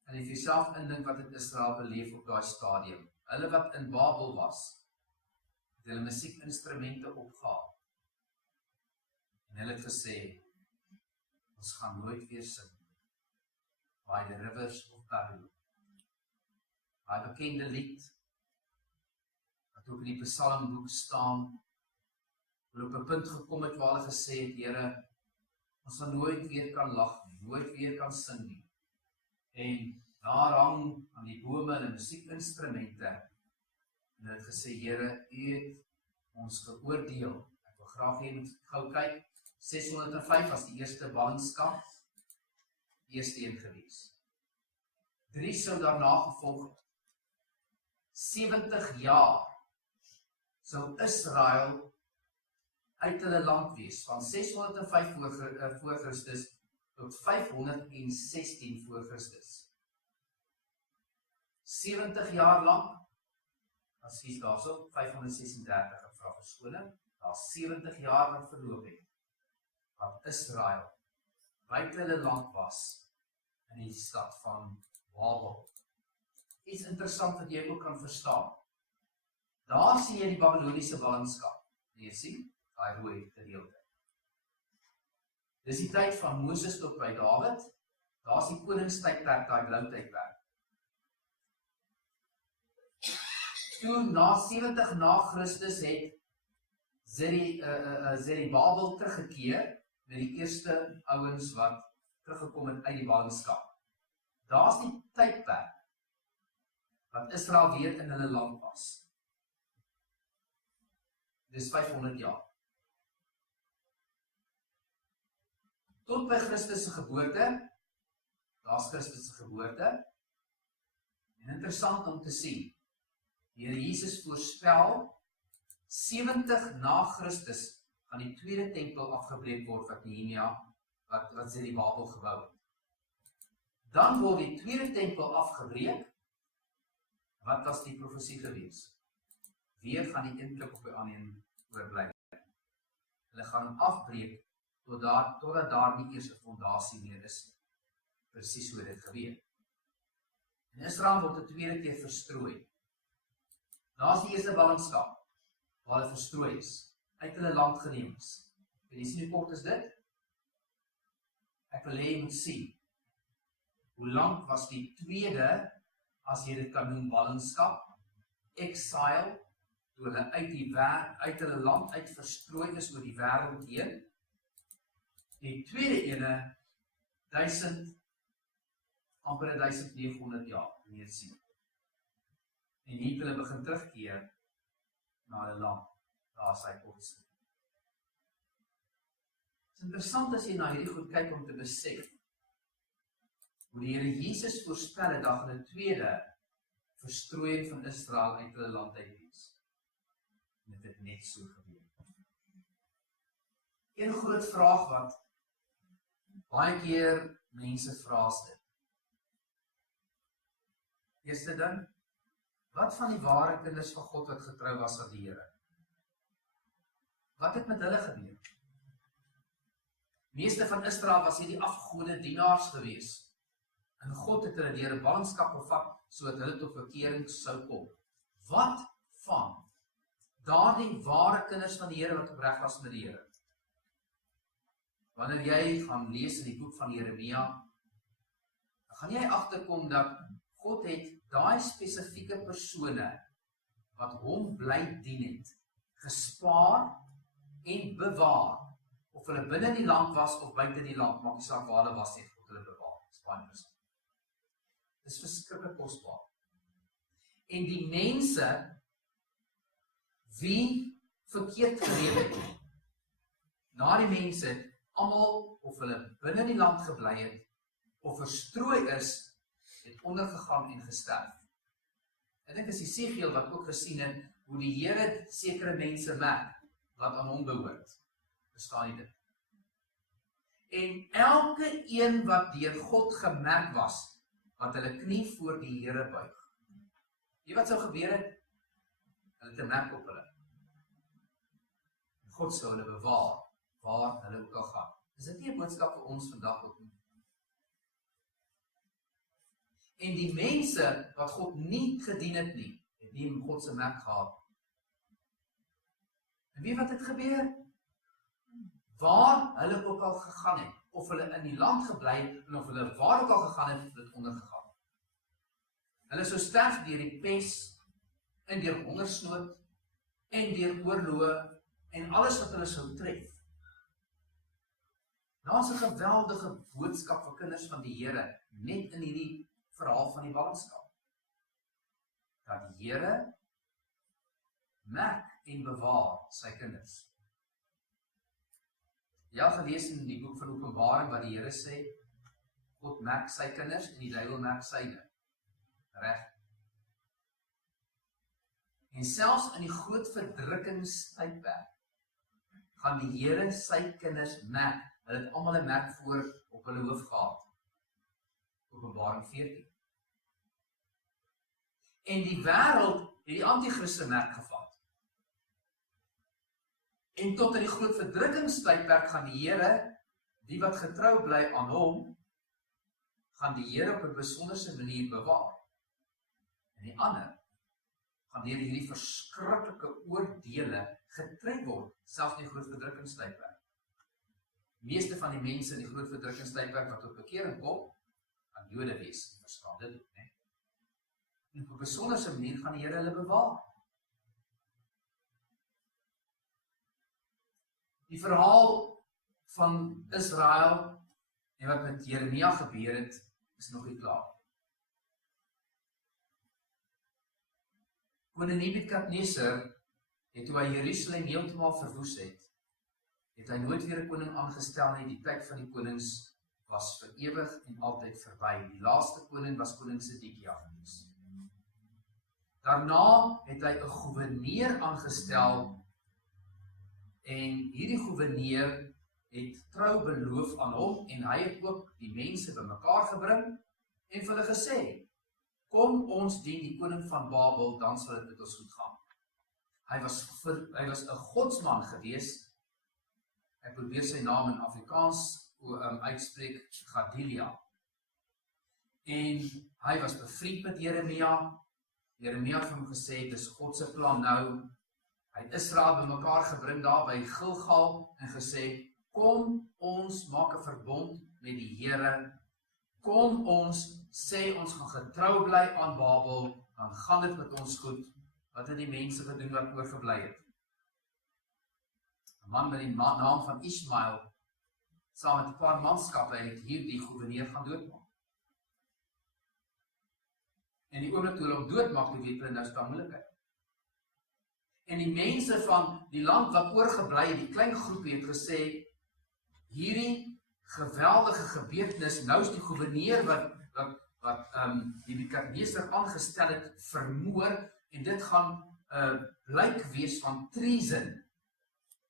En as jy self indink wat het Israel beleef op daai stadium, hulle wat in Babel was, het hulle musiekinstrumente opgehaal. En hulle het gesê, ons gaan nooit weer sing, by the rivers of Baru. Daai bekende lied, wat ook in die Psalmboek staan, hulle op 'n punt gekom het waar hulle gesê het, Here, ons sal nooit weer kan lag nie, nooit weer kan sing nie. En daar hang aan die bome en musiekinstrumente. En hulle het gesê, Here, u het ons geoordeel. Ek wil graag hê moet gou kyk. 605 was die eerste ballingskap, die eerste een gewees. 3 sou daarna gevolg het. 70 jaar sou Israel uit hulle land wees, van 605 voor Christus tot 516 voor Christus. 70 jaar lang, as kies daarso, 536 ek vra verskoning, daar 70 jaar wat verloop het, wat Israel buite hulle land was, in die stad van Babel. Iets interessant wat jy ook kan verstaan. Daar sien jy die Babyloniese ballingskap. Jy sien, daai rooi gedeelte. Dis die tyd van Moses tot by Dawid. Daar's die koningstydperk, daai blou tydperk. Toe na 70 na Christus het Zerubabel teruggekeer met die eerste ouens wat teruggekom het uit die ballingskap. Daar's die tydperk wat Israel weer in hulle land was. Dis 500 jaar. Tot by Christus se geboorte, daar's Christus se geboorte. En interessant om te sien, die Here Jesus voorspel 70 na Christus gaan die tweede tempel afgebreek word wat Nehemia, wat Zerubabel gebou het. Dan word die tweede tempel afgebreek. Wat was die profesie gewees? Weer gaan die een plek op die ander een oorbly. Hulle gaan hom afbreek totdat daar nie eers 'n fondasie meer is. Presies hoe dit gebeur. En Israel word 'n tweede keer verstrooi. Naas die eerste ballingskap, waar hulle verstrooi is, uit hulle land geneem is. En jy sien hoe kort is dit? Ek wil hê jy moet sien. Hoe lank was die tweede, as jy dit kan noem, ballingskap, exile, toe hulle uit hulle land uit verstrooi is oor die wêreld heen. Die tweede ene, amper 1900 jaar, kan jy sien. En hier het hulle begin terugkeer na hulle land, daar is hy kortste. Het is interessant as jy na hierdie goed kyk om te besef, hoe die Here Jesus voorspel het dat hulle tweede verstrooiing van Israel uit hulle land uit wees. En dit het net so gebeur. Een groot vraag wat baie keer mense vra is dit. Eerste ding, wat van die ware kinders van God wat getrou was aan die Here? Wat het met hulle gebeur? Meeste van Israel was hierdie afgode dienaars gewees. En God het hulle deur 'n ballingskap gevat, sodat hulle tot bekering sou kom. Wat van daardie ware kinders van die Here wat opreg was met die Here? Wanneer jy gaan lees in die boek van Jeremia, dan gaan jy agterkom dat God het daai spesifieke persone wat hom bly dien het, gespaar en bewaar. Of hulle binne die land was of buite die land, maak nie saak waar hulle was, het God hulle bewaar. Dit is baie interessant. Dit is verskriklik kosbaar. En die mense wie verkeerd geleef het, na die mense almal of hulle binne die land gebly het, of verstrooi is, het ondergegaan en gesterf. Ek dink is Jesegiel wat ook gesien het, hoe die Here sekere mense merk, wat aan hom behoort. Verstaan jy dit? En elke een wat deur God gemerk was, wat hulle knie voor die Here buig. Weet wat sou gebeur het? Hulle het 'n merk op hulle. En God sou hulle bewaar, waar hulle ook al gaan. Is dit nie 'n boodskap vir ons vandag ook nie? En die mense wat God nie gedien het nie, het nie God se merk gehad. En weet wat het gebeur? Waar hulle ook al gegaan het, of hulle in die land gebly het, en of hulle waar ook al gegaan het, het ondergegaan. Hulle sou sterf deur die pes, en deur hongersnood, en deur oorloë, en alles wat hulle sou tref. Daar is 'n geweldige boodskap vir kinders van die Here, net in hierdie verhaal van die ballingskap. Dat die Here merk en bewaar sy kinders. Jy het gelees in die boek van Openbaring wat die Here sê, God merk sy kinders en die duiwel merk syne. Reg. En selfs in die groot verdrukkingstydperk gaan die Here sy kinders merk. Hulle het almal 'n merk voor op hulle hoof gehad. Openbaring 14. En die wêreld het die anti-Christus merk gevat. En tot in die groot verdrukkingstydperk gaan die Here, die wat getrou bly aan hom, gaan die Here op 'n besonderse manier bewaar. En die ander gaan deur hierdie verskriklike oordeele getref word, selfs in die groot verdrukkingstydperk. Meeste van die mense in die groot verdrukkingstydperk wat tot bekering kom, gaan Jode wees, verstaan dit ook, né? En op 'n besonderse manier gaan die Here hulle bewaar. Die verhaal van Israel en wat met Jeremia gebeur het, is nog nie klaar. Koning Nebukadneser het toe hy Jerusalem heeltemal verwoes het, het hy nooit weer 'n koning aangestel nie. Die tyd van die konings was vir ewig en altyd verby. Die laaste koning was koning Sedekia gewees. Daarna het hy 'n goewerneur aangestel en hierdie goewerneur het trou beloof aan hom en hy het ook die mense bymekaar gebring en vir hulle gesê, kom ons dien die koning van Babel, dan sal dit met ons goed gaan. Hy was 'n godsman gewees. Ek probeer sy naam in Afrikaans uitspreek, Gadilia. En hy was bevriend met Jeremia. Jeremia het hom gesê, dis God se plan nou. Hy het Israel bymekaar gebring daar by Gilgal en gesê, kom ons maak 'n verbond met die Here. Kom ons sê ons gaan getrou bly aan Babel, dan gaan dit met ons goed. Wat het die mense gedoen wat oorgebly het? 'n Man met die naam van Ismael, saam met 'n paar manskappe, het hierdie goewerneur gaan doodmaak. En die oomblik toe hulle hom doodmaak, toe weet hulle nou staan moeilikheid. En die mense van die land wat oorgebly het, die klein groepie het gesê, hierdie geweldige gebeurtenis, nou is die goewerneur wat die Nebukadneser aangestel het, vermoor, en dit gaan blyk wees van treason.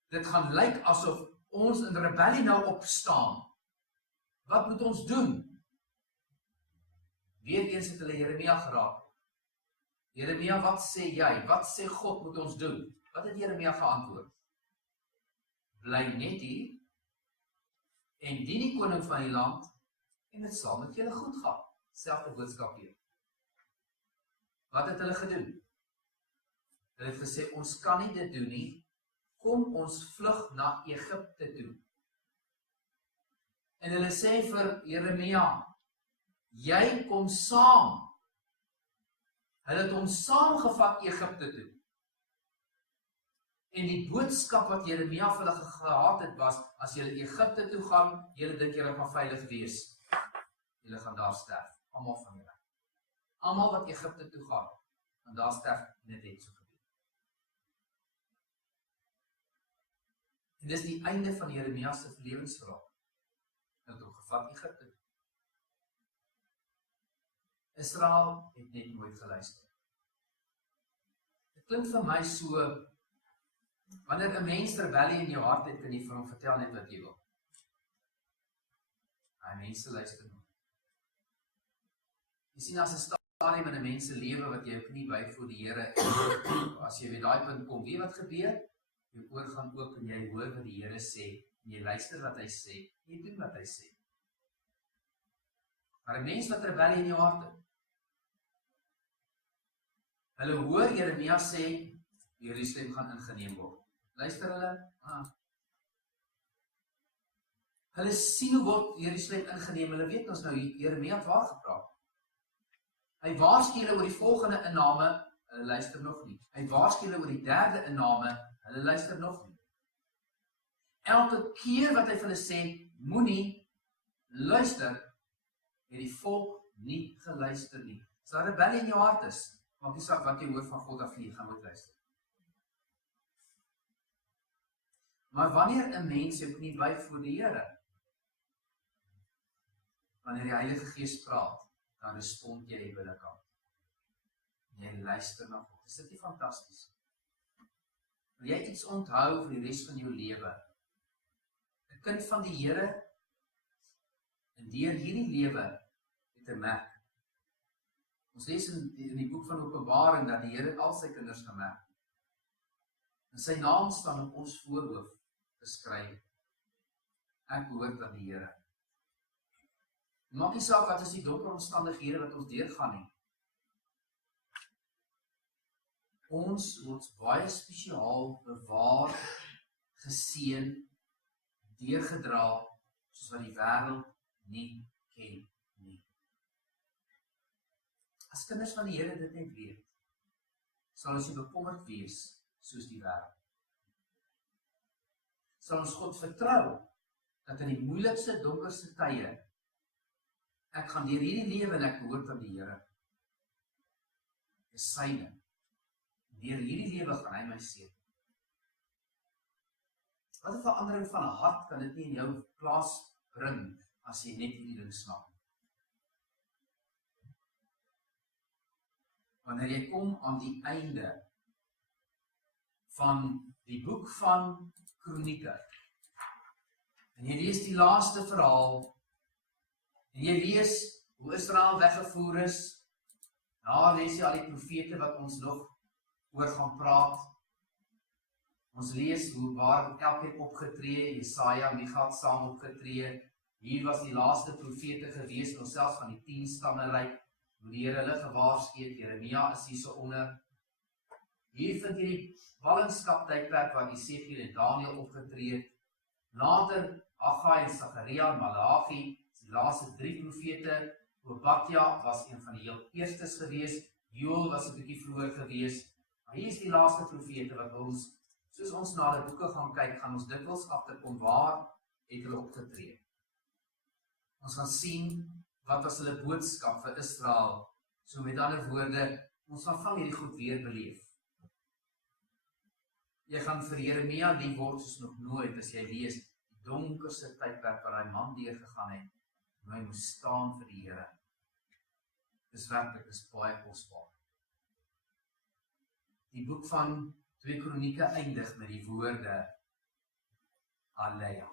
Dit gaan lyk asof ons in rebellie nou opstaan. Wat moet ons doen? Weereens het hulle Jeremia geraak. Jeremia, wat sê jy? Wat sê God moet ons doen? Wat het Jeremia geantwoord? Bly net hier en dien die koning van die land en dit sal met julle goed gaan. Selfde boodskap hier. Wat het hulle gedoen? Hulle het gesê, ons kan nie dit doen nie. Kom ons vlug na Egipte toe. En hulle sê vir Jeremia, jy kom saam. Hulle het hom saamgevat Egipte toe. En die boodskap wat Jeremia vir hulle gehad het was, as julle Egipte toe gaan, julle dink julle gaan veilig wees. Julle gaan daar sterf, almal van julle. Almal wat Egipte toe gaan, en daar sterf net het so gebeur. En dis die einde van Jeremia se lewensverhaal. Hy het hom gevat Egipte. Israel het net nooit geluister. Dit klink vir my so, wanneer 'n mens rebellie in jou hart het, kan jy vir hom vertel net wat jy wil. Hy mense luister nog. Jy sien, as 'n stadium in 'n mens se lewe wat jy jou knie buig voor die Here, as jy by daai punt kom, weet wat gebeur? Jou oor gaan oop en jy hoor wat die Here sê, en jy luister wat hy sê, en jy doen wat hy sê. Maar 'n mens wat rebellie in jou hart het, hulle hoor Jeremia sê, Jerusalem gaan ingeneem word. Luister hulle? Hulle sien hoe word Jerusalem ingeneem, hulle weet ons nou, Jeremia het waar gepraat. Hy waarsku hulle oor die volgende inname, hulle luister nog nie. Hy waarsku hulle oor die derde inname, hulle luister nog nie. Elke keer wat hy vir hulle sê, moenie luister, het die volk nie geluister nie. As daar rebellie in jou hart is, maak nie saak wat jy hoor van God af nie, gaan moet luister. Maar wanneer 'n mens jou knie buig voor die Here, wanneer die Heilige Gees praat, dan respond jy binnekant. Jy luister na God. Is dit nie fantasties? Wil jy iets onthou vir die res van jou lewe? 'n Kind van die Here, en deur hierdie lewe het 'n merk. Ons lees in die boek van Openbaring dat die Here al sy kinders gemerk. En sy naam staan op ons voorhoof geskryf. Ek behoort aan die Here. Maak nie saak wat is die donker omstandighede wat ons deurgaan nie. Ons word baie spesiaal bewaar, geseën, deurgedra, soos wat die wêreld nie ken nie. As kinders van die Here dit net weet, sal ons nie bekommerd wees soos die wêreld. Sal ons God vertrou, dat in die moeilikste, donkerste tye, ek gaan deur hierdie lewe en ek behoort aan die Here. Dis syne. Deur hierdie lewe gaan hy my seën. Wat 'n verandering van 'n hart kan dit nie in jou plaas bring, as jy net hierdie ding snap. wanneer jy kom aan die einde van die boek van Kronieke, en jy lees die laaste verhaal, en jy lees hoe Israel weggevoer is, daar lees jy al die profete wat ons nog oor gaan praat. Ons lees hoe waar elkeen opgetree, Jesaja, Micha het saam opgetree, hier was die laaste profete gewees, en ons selfs van die 10 stamme ryk, hoe die Here hulle gewaarsku het, Jeremia is hier so onder. Hier vind jy die Ballingskap tydperk waar Esegiel en Daniël opgetree het. Later Haggai en Sagaria en Malagi, die laaste 3 profete. Obadja was een van die heel eerstes gewees, Joel was 'n bietjie vroeër gewees. Maar hier is die laaste profete wat ons, soos ons na die boeke gaan kyk, gaan ons dikwels agterkom waar het hulle opgetree. Ons gaan sien wat was hulle boodskap vir Israel. So met ander woorde, ons gaan van hierdie goed weer beleef. Jy gaan vir Jeremia lief word soos nog nooit as jy lees die donkerste tydperk waar hy man deurgegaan het, en hy moes staan vir die Here. Dis werklik, is baie kosbaar. Die boek van 2 Kronieke eindig met die woorde Aleia.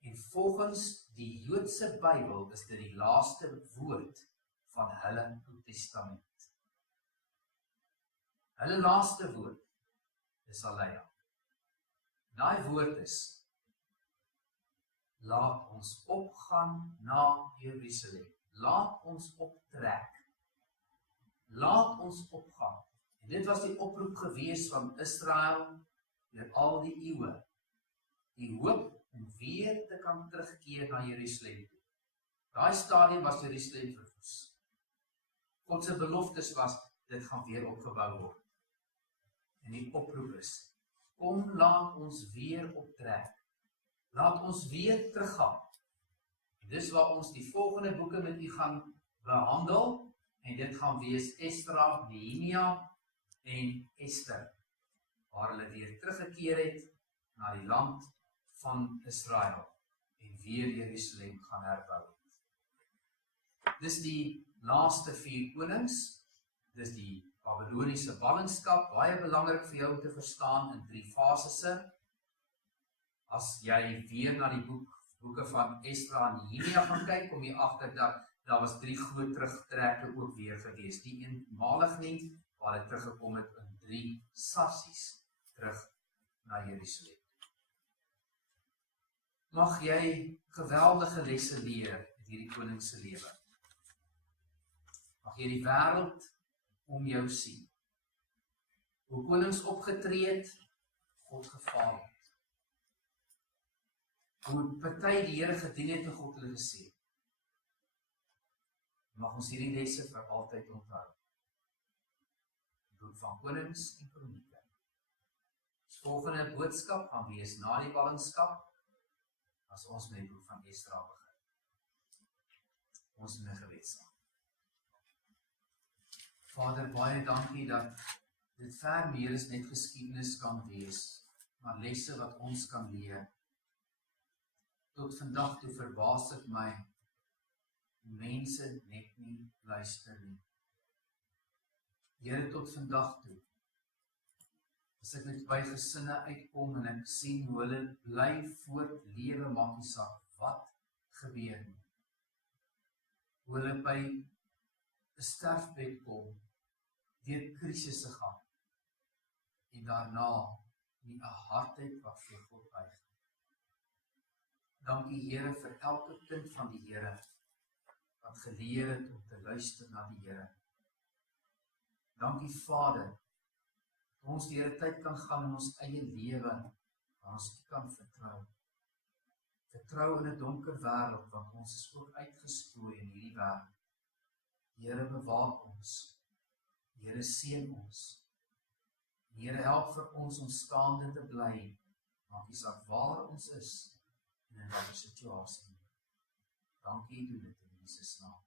En volgens die Joodse Bybel is dit die laaste woord van hulle Ou Testament. Hulle laaste woord is Aleia. Daai woord is: laat ons opgaan na Jerusalem. Laat ons optrek. Laat ons opgaan. En dit was die oproep gewees van Israel deur al die eeue. Die hoop om weer te kan terugkeer na Jerusalem. Daai stadium was Jerusalem verwoes. God se beloftes was, dit gaan weer opgebou word. En die oproep is, kom laat ons weer optrek. Laat ons weer teruggaan. En dis waar ons die volgende boeke met u gaan behandel, en dit gaan wees Esdra, Nehemia en Ester, waar hulle weer teruggekeer het na die land van Israel, en weer Jerusalem gaan herbou. Dis die laaste 4 konings, dis die Babyloniese ballingskap, baie belangrik vir jou om te verstaan in 3 fasisse. As jy weer na die boeke van Esdra en Nehemia gaan kyk, kom jy agter dat daar was 3 groot terugtrekke ook weer gewees. Die eenmalig nie, waar hulle teruggekom het in 3 sassies terug na Jerusalem. Mag jy geweldige lesse leer uit hierdie koning se lewe. Mag jy die wêreld om jou sien. Hoe konings opgetree het, God gefaal het. Hoe party die Here gedien het en God hulle gesê. Mag ons hierdie lesse vir altyd onthou. Die boek van Konings en Kronieke. Ons volgende boodskap gaan wees na die ballingskap, as ons met die boek van Esdra begin. Ons in 'n gebed saam. Vader, baie dankie dat dit ver meer as net geskiedenis kan wees, maar lesse wat ons kan leer. Tot vandag toe verbaas dit my, mense net nie luister nie. Here, tot vandag toe, as ek net by gesinne uitkom en ek sien hoe hulle bly voortlewe, maak nie saak wat gebeur nie. Hoe hulle by 'n sterfbed kom, deur krisisse gaan, en daarna nie 'n hart het wat vir God buig. Dankie Here vir elke kind van die Here, wat geleer het om te luister na die Here. Dankie Vader, dat ons deur 'n tyd kan gaan in ons eie lewe, waar ons kan vertrou. Vertrou in 'n donker wêreld, want ons is ook uitgestrooi in hierdie wêreld. Here, bewaak ons. Here, seën ons. Here, help vir ons om staande te bly, maak nie saak waar ons is, en in watter situasie. Dankie, doen dit in Jesus naam.